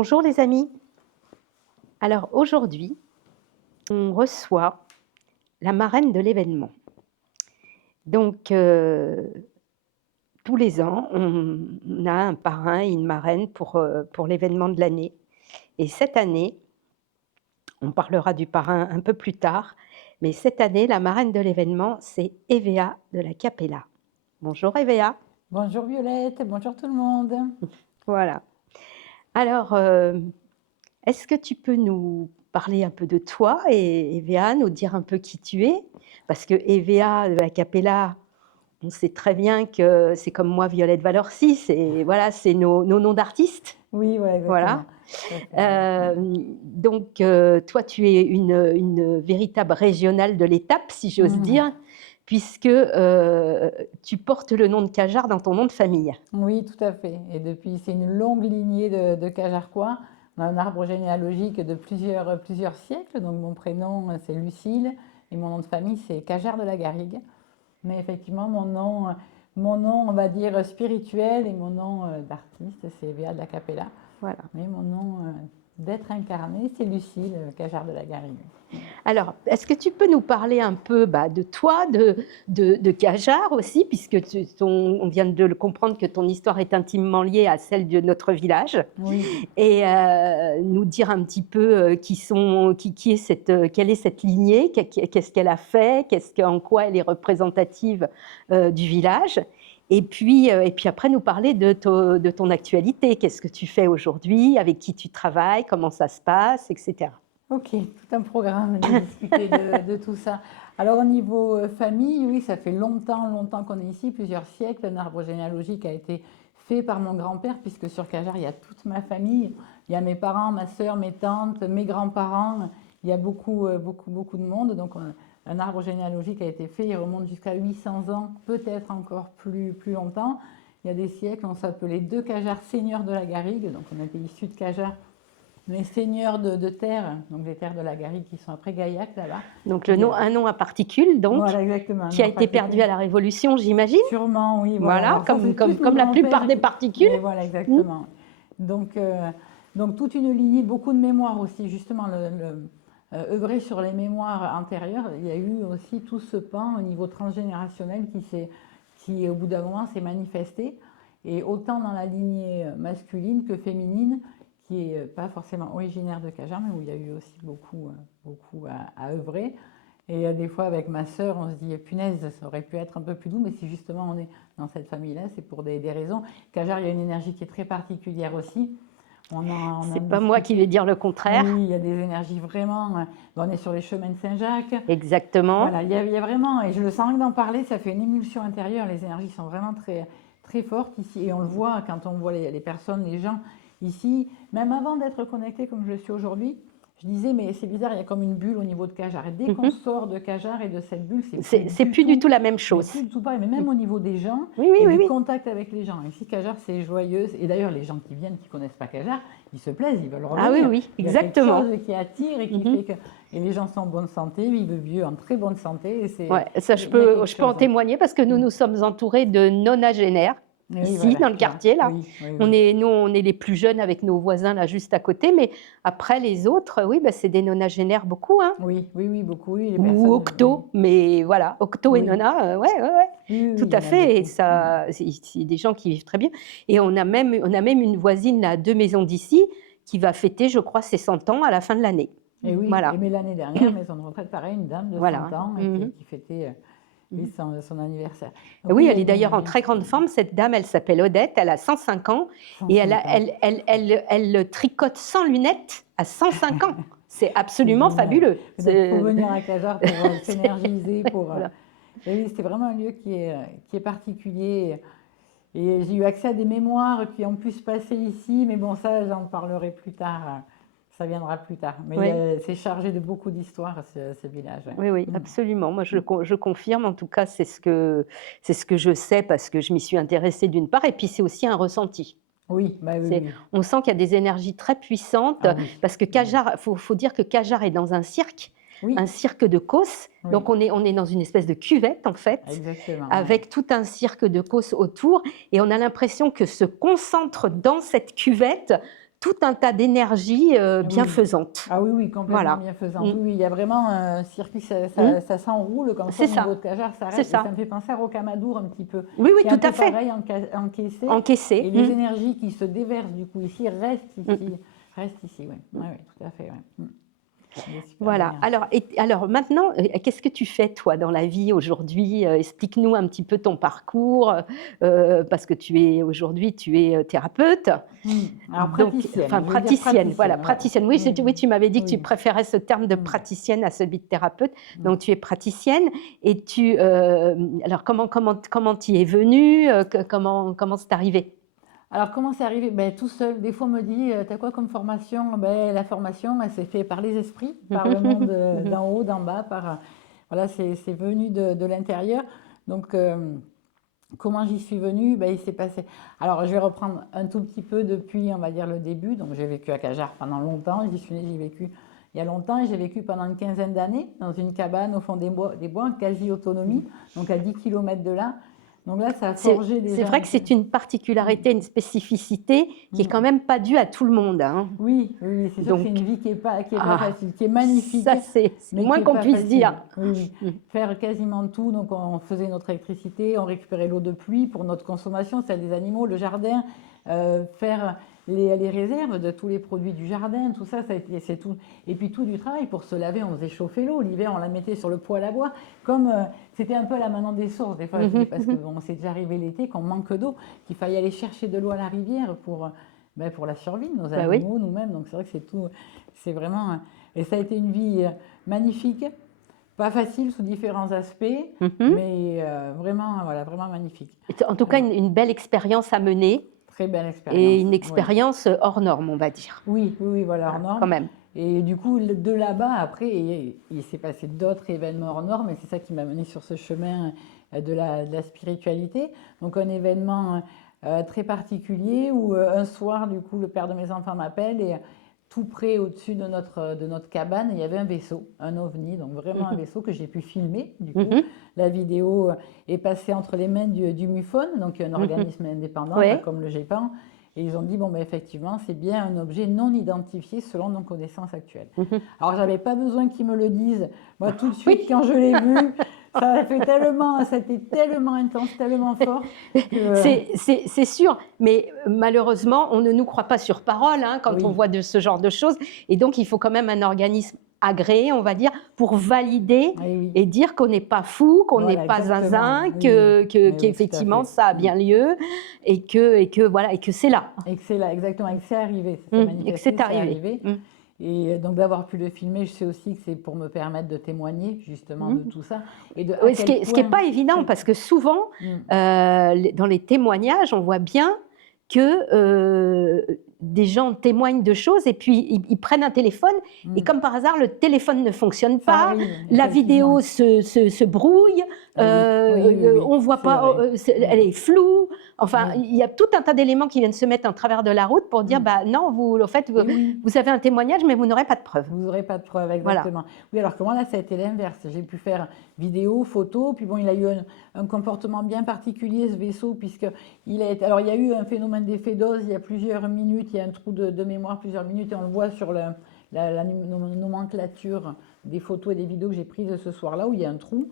Bonjour les amis. Alors aujourd'hui, on reçoit la marraine de l'événement. Donc tous les ans, on a un parrain et une marraine pour l'événement de l'année. Et cette année, on parlera du parrain un peu plus tard, mais cette année, la marraine de l'événement, c'est Evea de la Capella. Bonjour Evea. Bonjour Violette, bonjour tout le monde. Voilà. Alors, est-ce que tu peux nous parler un peu de toi et Evea, nous dire un peu qui tu es? Parce que Evea de la Capella, on sait très bien que c'est comme moi, Violette Valorci, c'est voilà, c'est nos noms d'artistes. Oui, ouais, Voilà. exactement. Donc, toi, tu es une véritable régionale de l'étape, si j'ose dire, puisque tu portes le nom de Cajar dans ton nom de famille. Oui, tout à fait. Et depuis, c'est une longue lignée de Cajarcois. On a un arbre généalogique de plusieurs siècles. Donc mon prénom, c'est Lucille, et mon nom de famille, c'est Cajar de la Garrigue. Mais effectivement, mon nom, on va dire spirituel, et mon nom d'artiste, c'est Béa de la Capella. Voilà. Mais mon nom d'être incarné, c'est Lucille, Cajar de la Garrigue. Alors, est-ce que tu peux nous parler un peu de toi, de Cajar aussi, puisque on vient de le comprendre que ton histoire est intimement liée à celle de notre village, Oui. et nous dire un petit peu quelle est cette lignée, qu'est-ce qu'elle a fait, en quoi elle est représentative du village, et puis après nous parler de ton actualité, qu'est-ce que tu fais aujourd'hui, avec qui tu travailles, comment ça se passe, etc. Ok, tout un programme de discuter de tout ça. Alors au niveau famille, oui, ça fait longtemps qu'on est ici, plusieurs siècles. Un arbre généalogique a été fait par mon grand-père, puisque sur Cajar, il y a toute ma famille. Il y a mes parents, ma sœur, mes tantes, mes grands-parents. Il y a beaucoup de monde. Donc un arbre généalogique a été fait, il remonte jusqu'à 800 ans, peut-être encore plus longtemps. Il y a des siècles, on s'appelait deux Cajars seigneurs de la Garrigue, donc on était issus de Cajar. Les seigneurs de terre, donc les terres de la Garrigue qui sont après Gaillac là-bas. Donc un nom à particules, donc, voilà, exactement, qui a été perdu à la Révolution, j'imagine. Sûrement, oui. Voilà, Alors, ça, comme la plupart des particules. Et voilà, exactement. Donc toute une lignée, beaucoup de mémoires aussi, justement, œuvrer sur les mémoires antérieures. Il y a eu aussi tout ce pan au niveau transgénérationnel qui au bout d'un moment s'est manifesté, et autant dans la lignée masculine que féminine, qui n'est pas forcément originaire de Cajar, mais où il y a eu aussi beaucoup à œuvrer. Et des fois, avec ma sœur, on se dit, punaise, ça aurait pu être un peu plus doux, mais si justement on est dans cette famille-là, c'est pour des raisons. Cajar, il y a une énergie qui est très particulière aussi. C'est pas moi qui vais dire le contraire. Oui, il y a des énergies vraiment. On est sur les chemins de Saint-Jacques. Exactement. Voilà, il y a vraiment, et je le sens que d'en parler, ça fait une émulsion intérieure. Les énergies sont vraiment très fortes ici, et on le voit quand on voit les personnes, les gens ici, même avant d'être connecté comme je le suis aujourd'hui. Je disais, mais c'est bizarre, il y a comme une bulle au niveau de Cajar. Et dès qu'on sort de Cajar et de cette bulle, c'est plus du tout la même chose. Plus du tout pareil, mais même au niveau des gens, du contact avec les gens. Ici, Cajar, c'est joyeux. Et d'ailleurs, les gens qui viennent, qui ne connaissent pas Cajar, ils se plaisent, ils veulent revenir. Ah oui, exactement. Il y a quelque chose qui attire et qui fait que et les gens sont en bonne santé, vivent vieux, en très bonne santé. Et ouais, ça, je peux en témoigner, parce que nous sommes entourés de nonagénaires. Ici, voilà, dans le quartier, là. On est les plus jeunes avec nos voisins, là, juste à côté. Mais après, les autres, oui, c'est des nonagénaires, beaucoup. Hein. Oui, beaucoup. Oui, ou Octo, mais voilà, Octo et Nona, tout à fait. Et ça, c'est des gens qui vivent très bien. Et on a même une voisine à 2 maisons d'ici qui va fêter, je crois, ses 100 ans à la fin de l'année. Et oui, voilà. Mais l'année dernière, maison de retraite, pareil, une dame de 100 ans qui fêtait... son anniversaire. Donc, oui, elle est d'ailleurs en très grande forme. Cette dame, elle s'appelle Odette, elle a 105 ans et elle tricote sans lunettes à 105 ans. C'est absolument fabuleux. Il faut venir à Cajar pour s'énergiser. Voilà. Oui, c'est vraiment un lieu qui est particulier. Et j'ai eu accès à des mémoires qui ont pu se passer ici, mais bon, ça, j'en parlerai plus tard. Ça viendra plus tard. Mais c'est chargé de beaucoup d'histoires, ce village. Oui, absolument. Moi, je confirme. En tout cas, c'est ce que je sais, parce que je m'y suis intéressée d'une part. Et puis, c'est aussi un ressenti. Oui. On sent qu'il y a des énergies très puissantes. Parce que Cajar, faut dire que Cajar est dans un cirque. Un cirque de Causse. Donc, on est dans une espèce de cuvette, en fait. Exactement. Avec tout un cirque de Causse autour. Et on a l'impression que se concentre dans cette cuvette tout un tas d'énergie Oui. bienfaisante. Ah oui, oui, complètement Voilà. bienfaisante. Mm. Oui, il y a vraiment un circuit, ça s'enroule comme ça C'est au ça. niveau de Cajar, ça C'est reste. Et ça. ça me fait penser à Rocamadour un petit peu, Oui, oui, qui est un tout à peu fait. pareil, encaissé. Encaissé. Et les énergies qui se déversent du coup ici restent ici. Restent ici, oui. Oui, oui, tout à fait. Ouais. Voilà. Alors maintenant, qu'est-ce que tu fais toi dans la vie aujourd'hui? Explique-nous un petit peu ton parcours, parce que aujourd'hui tu es thérapeute. Alors Donc, praticienne, enfin je veux dire praticienne, voilà, ouais. praticienne. Oui, oui, tu m'avais dit que tu Oui. préférais ce terme de praticienne à celui de thérapeute. Donc tu es praticienne et alors comment tu y es venue? Comment c'est arrivé? Alors, comment c'est arrivé? Ben, tout seul. Des fois, on me dit, t'as quoi comme formation? Ben, la formation, elle s'est faite par les esprits, par le monde d'en haut, d'en bas, voilà, c'est venu de l'intérieur. Donc, comment j'y suis venue? Ben, il s'est passé. Alors, je vais reprendre un tout petit peu depuis, on va dire, le début. Donc, j'ai vécu à Cajar pendant longtemps. J'y vécu il y a longtemps et j'ai vécu pendant une quinzaine d'années dans une cabane au fond des bois en quasi-autonomie, donc à 10 km de là. Donc là, ça a forgé déjà. C'est vrai que c'est une particularité, une spécificité qui est quand même pas due à tout le monde. Hein. Oui, oui, c'est sûr que c'est une vie qui est pas facile, qui est magnifique. Ça, c'est mais moins qu'on puisse dire. Oui, faire quasiment tout. Donc, on faisait notre électricité, on récupérait l'eau de pluie pour notre consommation, celle des animaux, le jardin, faire les réserves de tous les produits du jardin, tout ça, c'est tout. Et puis tout du travail pour se laver, on faisait chauffer l'eau. L'hiver, on la mettait sur le poêle à bois. Comme c'était un peu la manante des sources, des fois, parce que bon, c'est déjà arrivé l'été qu'on manque d'eau, qu'il fallait aller chercher de l'eau à la rivière pour la survie de nos animaux, nous-mêmes. Donc c'est vrai que c'est tout, c'est vraiment. Et ça a été une vie magnifique, pas facile sous différents aspects, mais vraiment, voilà, vraiment magnifique. En tout cas, une belle expérience à mener. Très belle expérience. Et une expérience hors norme, on va dire. Oui, voilà, hors norme. Quand même. Et du coup, de là-bas, après, il s'est passé d'autres événements hors normes, et c'est ça qui m'a mené sur ce chemin de la spiritualité. Donc un événement très particulier où un soir, du coup, le père de mes enfants m'appelle et tout près au-dessus de notre cabane, il y avait un vaisseau, un ovni, donc vraiment un vaisseau que j'ai pu filmer. Du coup, la vidéo est passée entre les mains du MUFON, donc un organisme indépendant, comme le GEPAN. Et ils ont dit, bon, ben, effectivement, c'est bien un objet non identifié selon nos connaissances actuelles. Alors, je n'avais pas besoin qu'ils me le disent. Moi, tout de suite, quand je l'ai vu, c'était tellement intense, tellement fort. C'est sûr, mais malheureusement, on ne nous croit pas sur parole quand on voit de ce genre de choses. Et donc, il faut quand même un organisme agréé, on va dire, pour valider et dire qu'on n'est pas fou, qu'on n'est pas zinzin, qu'effectivement ça a bien lieu et que c'est là. Et que c'est là, exactement, et que c'est arrivé. Et que c'est arrivé. Et donc d'avoir pu le filmer, je sais aussi que c'est pour me permettre de témoigner justement de tout ça. Ce qui n'est pas évident, parce que souvent, dans les témoignages, on voit bien que des gens témoignent de choses et puis ils prennent un téléphone et comme par hasard, le téléphone ne fonctionne pas, la vidéo se brouille, on ne voit pas, elle est floue. Enfin, il y a tout un tas d'éléments qui viennent se mettre en travers de la route pour dire, bah non, vous avez un témoignage, mais vous n'aurez pas de preuves. Vous n'aurez pas de preuves, exactement. Voilà. Oui, alors que moi, là, ça a été l'inverse. J'ai pu faire vidéo, photo, puis bon, il a eu un comportement bien particulier, ce vaisseau, alors il y a eu un phénomène d'effet d'ose il y a plusieurs minutes, il y a un trou de mémoire plusieurs minutes, et on le voit sur la nomenclature des photos et des vidéos que j'ai prises ce soir-là, où il y a un trou.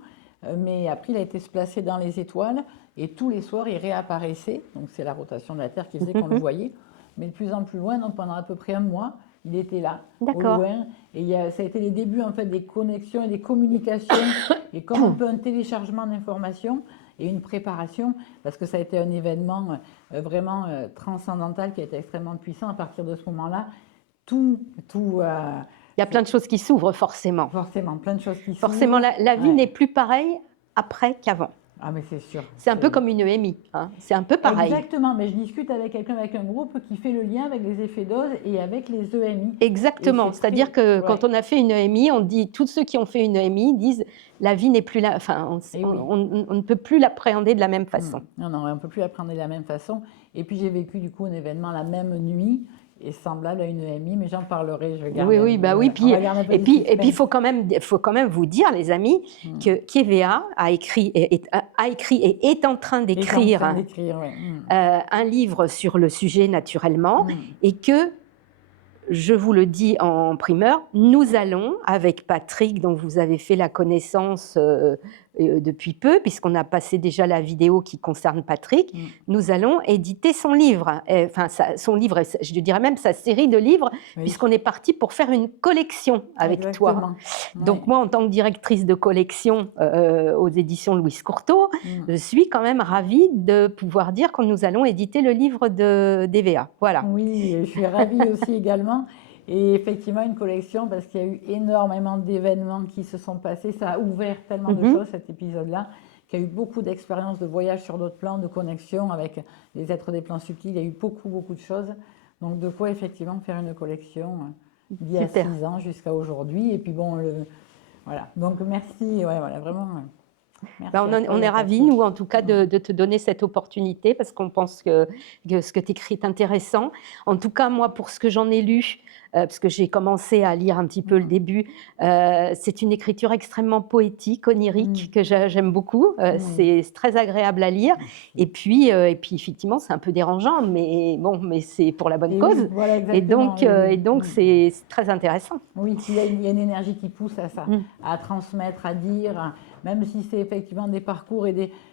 Mais après, il a été placé dans les étoiles et tous les soirs, il réapparaissait. Donc, c'est la rotation de la Terre qui faisait qu'on le voyait, mais de plus en plus loin. Donc, pendant à peu près un mois, il était là, au loin. Et ça a été les débuts en fait des connexions et des communications, et comme un peu un téléchargement d'informations et une préparation, parce que ça a été un événement vraiment transcendantal qui a été extrêmement puissant. À partir de ce moment-là, il y a plein de choses qui s'ouvrent, forcément. Forcément, plein de choses qui s'ouvrent. Forcément, la vie n'est plus pareille après qu'avant. Ah, mais c'est sûr. C'est un peu comme une EMI, c'est un peu pareil. Exactement, mais je discute avec quelqu'un, avec un groupe qui fait le lien avec les effets dose et avec les EMI. Exactement, c'est-à-dire que quand on a fait une EMI, on dit, tous ceux qui ont fait une EMI disent, la vie n'est plus là, enfin, on ne peut plus l'appréhender de la même façon. Non, on ne peut plus l'appréhender de la même façon. Et puis j'ai vécu du coup un événement la même nuit, est semblable à une EMI, mais j'en parlerai, je vais garder. Oui, et puis il faut quand même vous dire, les amis, que Kevea a écrit et est en train d'écrire un livre sur le sujet naturellement, et que je vous le dis en primeur, nous allons, avec Patrick, dont vous avez fait la connaissance depuis peu, puisqu'on a passé déjà la vidéo qui concerne Patrick, nous allons éditer son livre, enfin son livre, je dirais même sa série de livres, puisqu'on est parti pour faire une collection avec toi. Donc moi, en tant que directrice de collection aux éditions Louise Courteau, je suis quand même ravie de pouvoir dire que nous allons éditer le livre d'EVA. Voilà. Oui, je suis ravie aussi également. Et effectivement, une collection, parce qu'il y a eu énormément d'événements qui se sont passés. Ça a ouvert tellement de choses, cet épisode-là, qu'il y a eu beaucoup d'expériences de voyage sur d'autres plans, de connexion avec les êtres des plans subtils. Il y a eu beaucoup, beaucoup de choses. Donc, de quoi, effectivement, faire une collection d'il y a 6 ans jusqu'à aujourd'hui. Et puis, bon, voilà. Donc, merci. Ouais, voilà, vraiment. On est ravis, nous, en tout cas, de te donner cette opportunité parce qu'on pense que ce que tu écris est intéressant. En tout cas, moi, pour ce que j'en ai lu, parce que j'ai commencé à lire un petit peu le début, c'est une écriture extrêmement poétique, onirique, que j'aime beaucoup. C'est très agréable à lire. Et puis effectivement, c'est un peu dérangeant, mais bon, mais c'est pour la bonne cause. Oui, voilà, et donc c'est très intéressant. Oui, il y a une énergie qui pousse à ça, à transmettre, à dire, même si c'est effectivement des parcours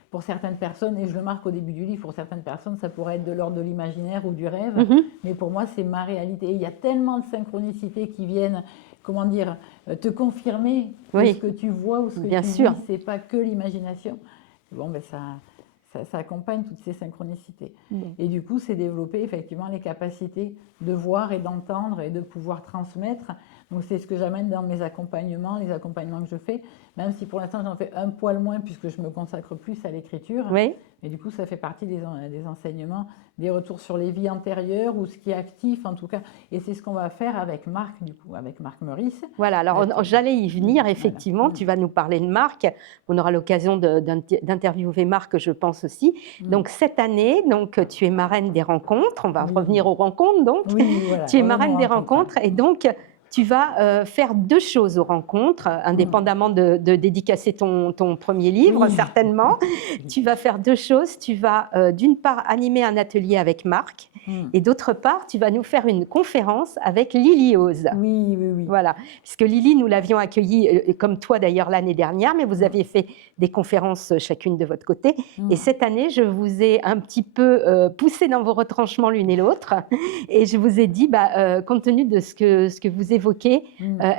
pour certaines personnes, et je le marque au début du livre, pour certaines personnes, ça pourrait être de l'ordre de l'imaginaire ou du rêve, mais pour moi, c'est ma réalité. Et il y a tellement de synchronicités qui viennent, comment dire, te confirmer que ce que tu vois ou ce que tu vis, c'est pas que l'imagination. Bon, ben ça accompagne toutes ces synchronicités. Et du coup, c'est développer effectivement les capacités de voir et d'entendre et de pouvoir transmettre. Donc, c'est ce que j'amène dans mes accompagnements, les accompagnements que je fais, même si pour l'instant, j'en fais un poil moins puisque je me consacre plus à l'écriture. Mais du coup, ça fait partie des enseignements, des retours sur les vies antérieures ou ce qui est actif en tout cas. Et c'est ce qu'on va faire avec Marc, du coup, avec Marc Meurice. Voilà, alors j'allais y venir, effectivement. Tu vas nous parler de Marc. On aura l'occasion d'interviewer Marc, je pense aussi. Donc, cette année, tu es marraine des rencontres. On va revenir aux rencontres, donc. Voilà, tu es marraine des rencontres et donc tu vas faire 2 choses aux rencontres, indépendamment de dédicacer ton premier livre, certainement. Tu vas faire 2 choses. Tu vas, d'une part, animer un atelier avec Marc, et d'autre part, tu vas nous faire une conférence avec Lily Ose. Oui. Voilà, puisque Lily, nous l'avions accueillie, comme toi d'ailleurs, l'année dernière, mais vous aviez fait des conférences chacune de votre côté. Et cette année, je vous ai un petit peu poussé dans vos retranchements l'une et l'autre, et je vous ai dit, compte tenu de ce que vous évoquez,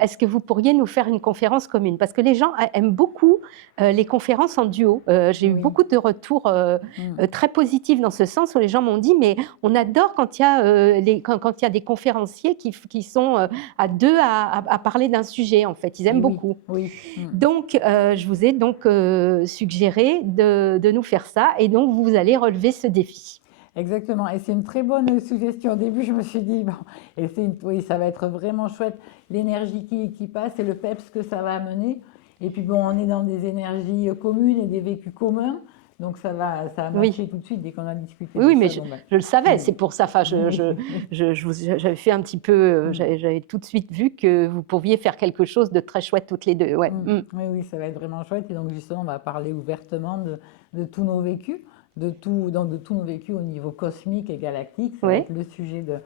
est-ce que vous pourriez nous faire une conférence commune? Parce que les gens aiment beaucoup les conférences en duo. J'ai eu beaucoup de retours très positifs dans ce sens, où les gens m'ont dit, mais on adore quand il y a des conférenciers qui sont à 2 à parler d'un sujet, en fait. Ils aiment beaucoup. Donc, je vous ai donc suggéré de nous faire ça, et donc vous allez relever ce défi. Exactement, et c'est une très bonne suggestion. Au début, je me suis dit, bon, oui, ça va être vraiment chouette, l'énergie qui passe et le peps que ça va amener. Et puis, bon, on est dans des énergies communes et des vécus communs. Donc, ça va matcher tout de suite dès qu'on a discuté. Oui, mais je le savais, c'est pour ça. Enfin, j'avais fait un petit peu, j'avais tout de suite vu que vous pourriez faire quelque chose de très chouette toutes les deux. Oui, ça va être vraiment chouette. Et donc, justement, on va parler ouvertement de tous nos vécus. De tous nos vécus au niveau cosmique et galactique. Ça va être le sujet de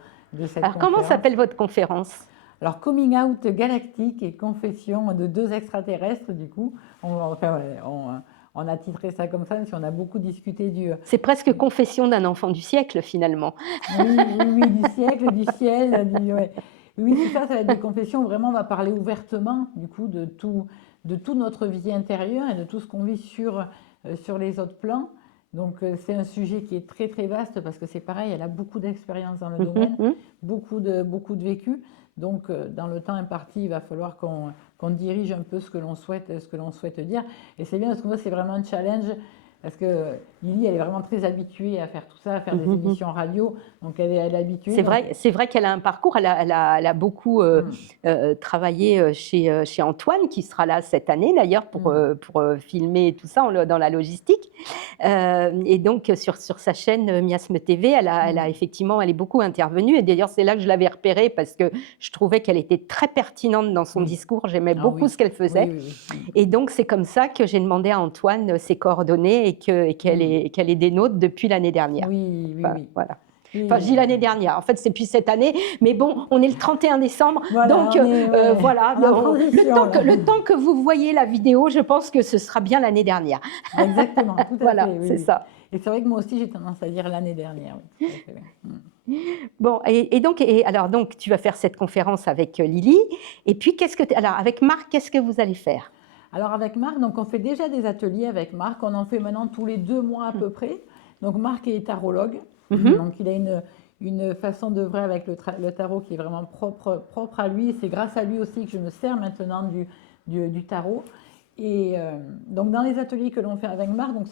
cette conférence. Alors, comment s'appelle votre conférence? Alors, Coming Out galactique et confession de 2 extraterrestres, du coup. On a titré ça comme ça, parce qu'on a beaucoup discuté du... C'est presque confession d'un enfant du siècle, finalement. Oui, du siècle, du ciel. Oui, c'est ça, ça va être des confessions. Vraiment, on va parler ouvertement, du coup, de toute notre vie intérieure et de tout ce qu'on vit sur les autres plans. Donc, c'est un sujet qui est très, très vaste parce que c'est pareil, elle a beaucoup d'expérience dans le domaine, beaucoup de vécu. Donc, dans le temps imparti, il va falloir qu'on dirige un peu ce que l'on souhaite dire. Et c'est bien parce que moi, c'est vraiment un challenge. Parce que Lily, elle est vraiment très habituée à faire tout ça, à faire des émissions radio. Donc, elle est habituée. C'est vrai qu'elle a un parcours. Elle a beaucoup travaillé chez Antoine, qui sera là cette année d'ailleurs pour filmer tout ça dans la logistique. Et donc, sur sa chaîne Miasme TV, elle est beaucoup intervenue. Et d'ailleurs, c'est là que je l'avais repérée parce que je trouvais qu'elle était très pertinente dans son discours. J'aimais beaucoup ce qu'elle faisait. Et donc, c'est comme ça que j'ai demandé à Antoine ses coordonnées et qu'elle est des nôtres depuis l'année dernière. Oui. Voilà. Enfin, je dis l'année dernière. En fait, c'est puis cette année. Mais bon, on est le 31 décembre. Voilà, donc, voilà. Le temps que vous voyez la vidéo, je pense que ce sera bien l'année dernière. Exactement, tout à Voilà, fait. Oui, c'est oui. ça. Et c'est vrai que moi aussi, j'ai tendance à dire l'année dernière. Oui, tout à fait, oui. Bon, alors, donc, tu vas faire cette conférence avec Lily. Et puis, alors, avec Marc, qu'est-ce que vous allez faire? Alors avec Marc, donc on fait déjà des ateliers avec Marc, on en fait maintenant tous les 2 mois à peu près. Donc Marc est tarologue, donc il a une façon d'œuvrer avec le tarot qui est vraiment propre à lui. C'est grâce à lui aussi que je me sers maintenant du tarot. Et donc dans les ateliers que l'on fait avec Marc, donc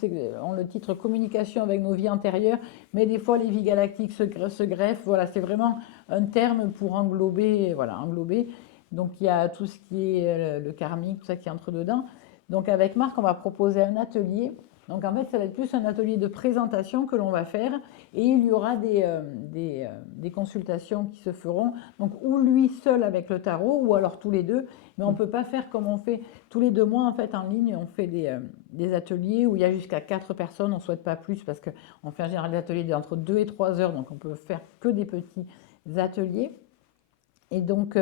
on le titre communication avec nos vies antérieures, mais des fois les vies galactiques se greffent. Voilà, c'est vraiment un terme pour englober, voilà, englober. Donc il y a tout ce qui est le karmique, tout ça qui entre dedans. Donc avec Marc, on va proposer un atelier. Donc en fait, ça va être plus un atelier de présentation que l'on va faire. Et il y aura des consultations qui se feront. Donc ou lui seul avec le tarot, ou alors tous les deux. Mais on ne peut pas faire comme on fait tous les 2 mois en fait en ligne. On fait des ateliers où il y a jusqu'à 4 personnes. On ne souhaite pas plus parce qu'on fait en général des ateliers d'entre 2 et 3 heures. Donc on peut faire que des petits ateliers. Et donc,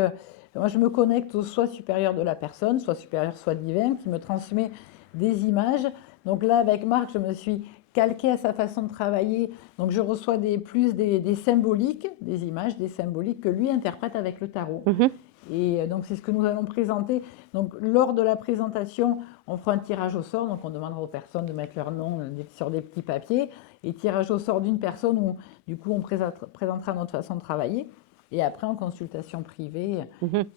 moi, je me connecte au soi supérieur de la personne, soit supérieur, soit divin, qui me transmet des images. Donc là, avec Marc, je me suis calquée à sa façon de travailler. Donc, je reçois plus des symboliques, des images, des symboliques que lui interprète avec le tarot. Et donc, c'est ce que nous allons présenter. Donc, lors de la présentation, on fera un tirage au sort. Donc, on demandera aux personnes de mettre leur nom sur des petits papiers. Et tirage au sort d'une personne où, du coup, on présentera notre façon de travailler. Et après, en consultation privée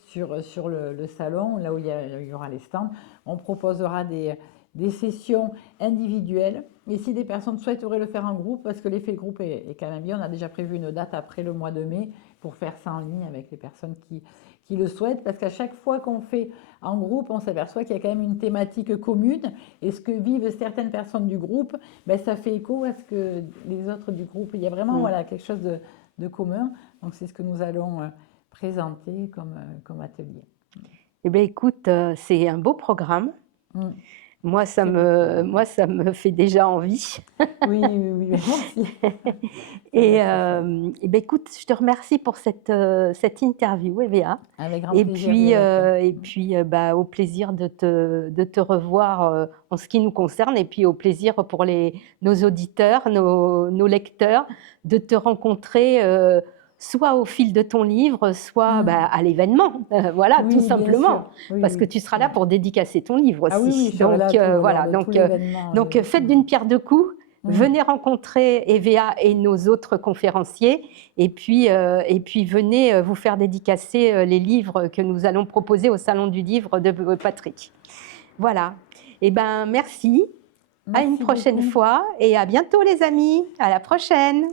sur le salon, là où il y aura les stands, on proposera des sessions individuelles. Et si des personnes souhaiteraient le faire en groupe, parce que l'effet groupe est quand même bien, on a déjà prévu une date après le mois de mai pour faire ça en ligne avec les personnes qui le souhaitent. Parce qu'à chaque fois qu'on fait en groupe, on s'aperçoit qu'il y a quand même une thématique commune. Et ce que vivent certaines personnes du groupe, ben, ça fait écho à ce que les autres du groupe. Il y a vraiment voilà, quelque chose de commun. Donc, c'est ce que nous allons présenter comme atelier. Eh bien, écoute, c'est un beau programme. Moi, ça me fait déjà envie. Oui, merci. Et bien, écoute, je te remercie pour cette interview, Eva. Avec grand et plaisir. puis, au plaisir de te revoir en ce qui nous concerne, et puis au plaisir pour nos auditeurs, nos lecteurs, de te rencontrer soit au fil de ton livre, soit à l'événement, voilà, Oui, tout simplement, parce que tu seras là pour dédicacer ton livre aussi. Ah oui, je serai là voilà, donc faites d'une pierre deux coups. Venez rencontrer EVA et nos autres conférenciers, et puis venez vous faire dédicacer les livres que nous allons proposer au Salon du Livre de Patrick. Voilà. Eh bien, merci. À une prochaine fois, et à bientôt les amis. À la prochaine.